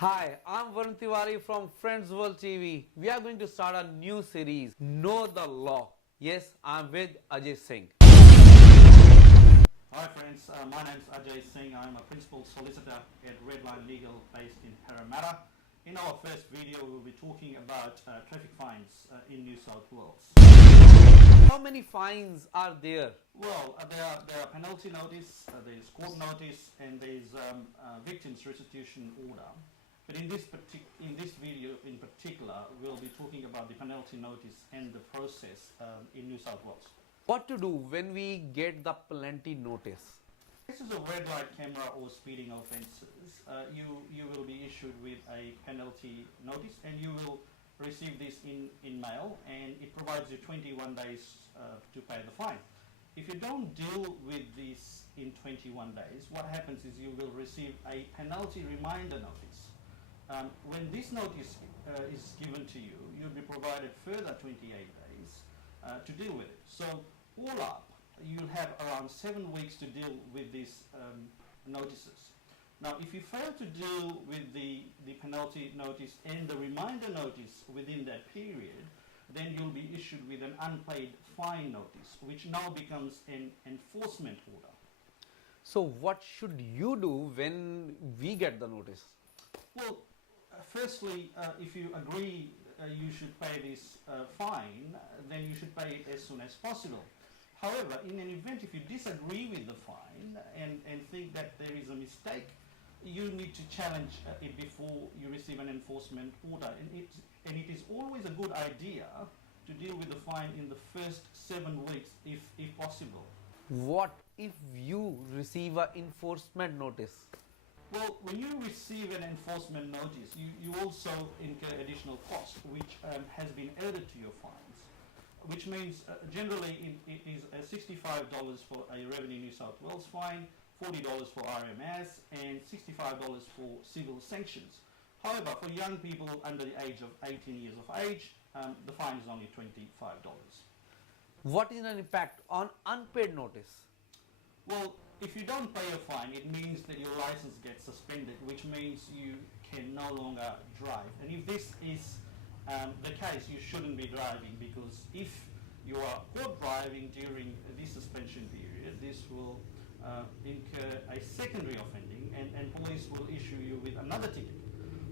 Hi, I'm Varun Tiwari from Friends World TV. We are going to start a new series, Know the Law. Yes, I'm with Ajay Singh. Hi friends, my name is Ajay Singh. I'm a principal solicitor at Redline Legal based in Parramatta. In our first video, we'll be talking about traffic fines in New South Wales. How many fines are there? Well, there are penalty notice, there's court notice, and there's victims restitution order. But in this video in particular, we'll be talking about the penalty notice and the process in New South Wales. What to do when we get the plenty notice? This is a red light camera or speeding offences. You will be issued with a penalty notice, and you will receive this in mail, and it provides you 21 days to pay the fine. If you don't deal with this in 21 days, what happens is you will receive a penalty reminder notice. When this notice is given to you, you'll be provided further 28 days to deal with it. So all up, you'll have around 7 weeks to deal with these notices. Now, if you fail to deal with the penalty notice and the reminder notice within that period, then you'll be issued with an unpaid fine notice, which now becomes an enforcement order. So what should you do when we get the notice? Well, firstly, if you agree you should pay this fine, then you should pay it as soon as possible. However, in an event if you disagree with the fine and think that there is a mistake, you need to challenge it before you receive an enforcement order. And it is always a good idea to deal with the fine in the first 7 weeks if possible. What if you receive an enforcement notice? Well, when you receive an enforcement notice, you also incur additional cost, which has been added to your fines, which means generally it is $65 for a Revenue New South Wales fine, $40 for RMS, and $65 for civil sanctions. However, for young people under the age of 18 years of age, the fine is only $25. What is an impact on unpaid notice? Well, if you don't pay a fine, it means that your license gets suspended, which means you can no longer drive. And if this is the case, you shouldn't be driving, because if you are caught driving during this suspension period, this will incur a secondary offending, and police will issue you with another ticket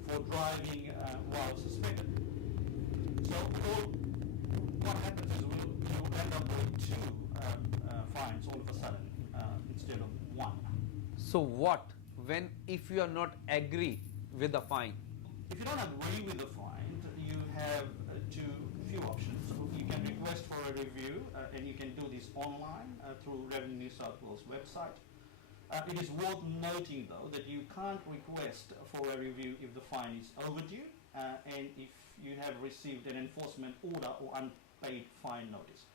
for driving while suspended. So what happens is you'll end up with 2 fines all of a sudden instead of 1. So what if you are not agree with the fine? If you don't agree with the fine, you have few options. You can request for a review, and you can do this online through Revenue New South Wales website. It is worth noting, though, that you can't request for a review if the fine is overdue and if you have received an enforcement order or unpaid fine notice.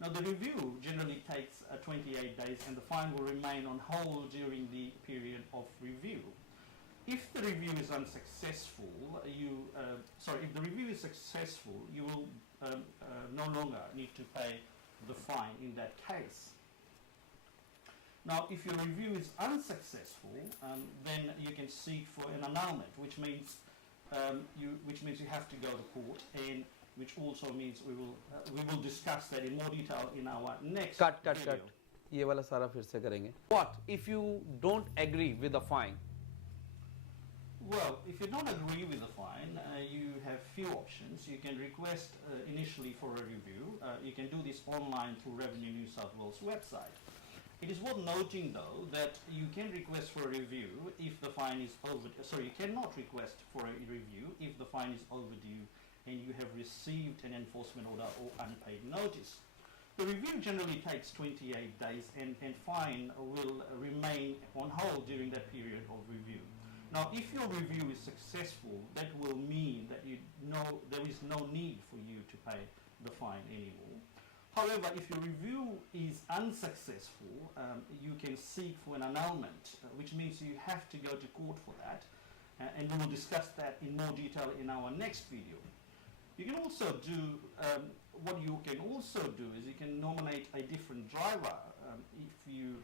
Now, the review generally takes 28 days, and the fine will remain on hold during the period of review. If the review is unsuccessful, if the review is successful, you will no longer need to pay the fine in that case. Now, if your review is unsuccessful, then you can seek for an annulment, which means you have to go to court, and which also means we will discuss that in more detail in our next video. ये वाला सारा फिर से करेंगे. What if you don't agree with the fine? Well, if you don't agree with the fine, you have few options. You can request initially for a review. You can do this online through Revenue New South Wales website. It is worth noting, though, that you can request for a review if the fine is overdue. Sorry, you cannot request for a review if the fine is overdue and you have received an enforcement order or unpaid notice. The review generally takes 28 days, and fine will remain on hold during that period of review. Now, if your review is successful, that will mean that there is no need for you to pay the fine anymore. However, if your review is unsuccessful, you can seek for an annulment, which means you have to go to court for that, and we will discuss that in more detail in our next video. You can also do, what you can also do is you can nominate a different driver if you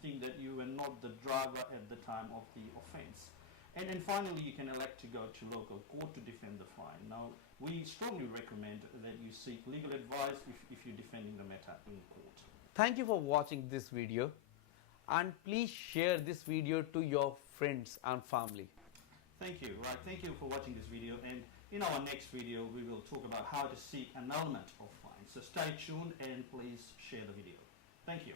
think that you were not the driver at the time of the offence. And finally, you can elect to go to local court to defend the fine. Now, we strongly recommend that you seek legal advice if you're defending the matter in court. Thank you for watching this video, and please share this video to your friends and family. Thank you. Right, thank you for watching this video, and in our next video we will talk about how to seek annulment of fines. So stay tuned and please share the video. Thank you.